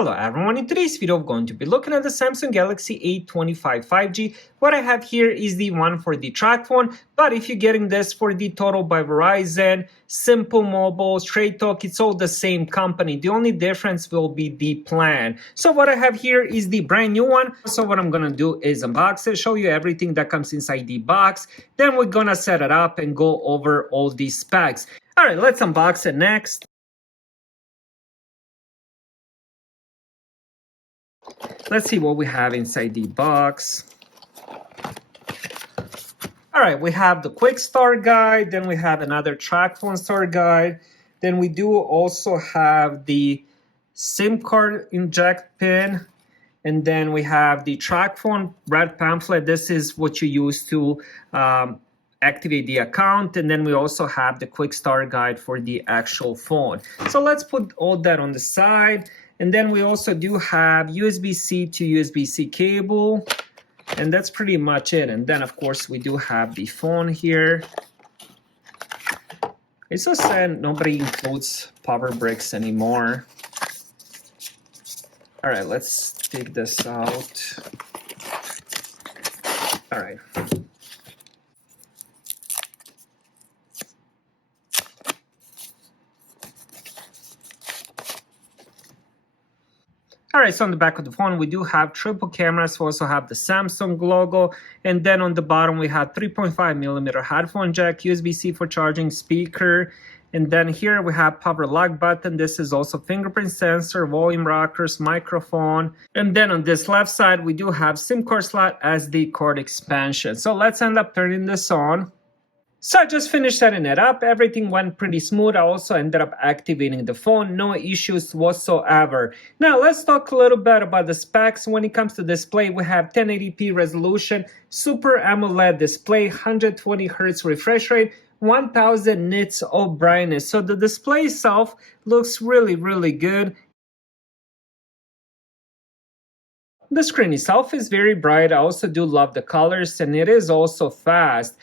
Hello everyone, in today's video we're going to be looking at the Samsung Galaxy A25 5G. What I have here is the one for the Tracfone, but if you're getting this for the Total by Verizon, Simple Mobile, Straight Talk, it's all the same company. The only difference will be the plan. So what I have here is the brand new one. So what I'm gonna do is unbox it, show you everything that comes inside the box. Then we're gonna set it up and go over all these specs. All right, let's unbox it next. Let's see what we have inside the box. All right, we have the quick start guide, then we have another Tracfone start guide, then we do also have the SIM card inject pin, and then we have the Tracfone red pamphlet. This is what you use to activate the account, and then we also have the quick start guide for the actual phone. So let's put all that on the side. And then we also do have USB-C to USB-C cable, and that's pretty much it. And then of course we do have the phone here. It's so sad nobody includes power bricks anymore. All right, let's take this out. All right. All right, so on the back of the phone, we do have triple cameras. We also have the Samsung logo. And then on the bottom, we have 3.5mm headphone jack, USB-C for charging, speaker. And then here we have power lock button. This is also fingerprint sensor, volume rockers, microphone. And then on this left side, we do have SIM card slot as the card expansion. So let's end up turning this on. So I just finished setting it up. Everything went pretty smooth. I also ended up activating the phone. No issues whatsoever. Now let's talk a little bit about the specs. When it comes to display, we have 1080p resolution, Super AMOLED display, 120 Hz refresh rate, 1000 nits of brightness. So the display itself looks really good. The screen itself is very bright. I also do love the colors, and it is also fast.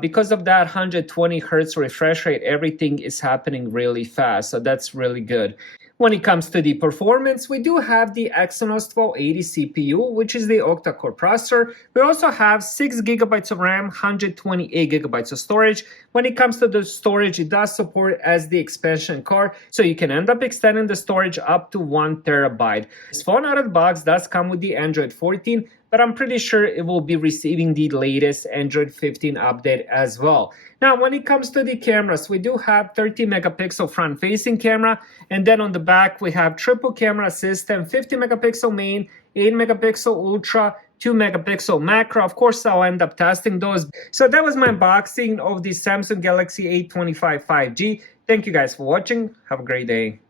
Because of that 120 Hz refresh rate, everything is happening really fast, so that's really good. When it comes to the performance, we do have the Exynos 1280 CPU, which is the octa-core processor. We also have 6GB of RAM, 128GB of storage. When it comes to the storage, it does support as the expansion card, so you can end up extending the storage up to 1TB. This phone out of the box does come with the Android 14, but I'm pretty sure it will be receiving the latest Android 15 update as well. Now, when it comes to the cameras, we do have 30MP front-facing camera, and then on the back, we have triple camera system, 50MP main, 8MP ultra, 2MP macro. Of course, I'll end up testing those. So that was my unboxing of the Samsung Galaxy A25 5G. Thank you guys for watching. Have a great day.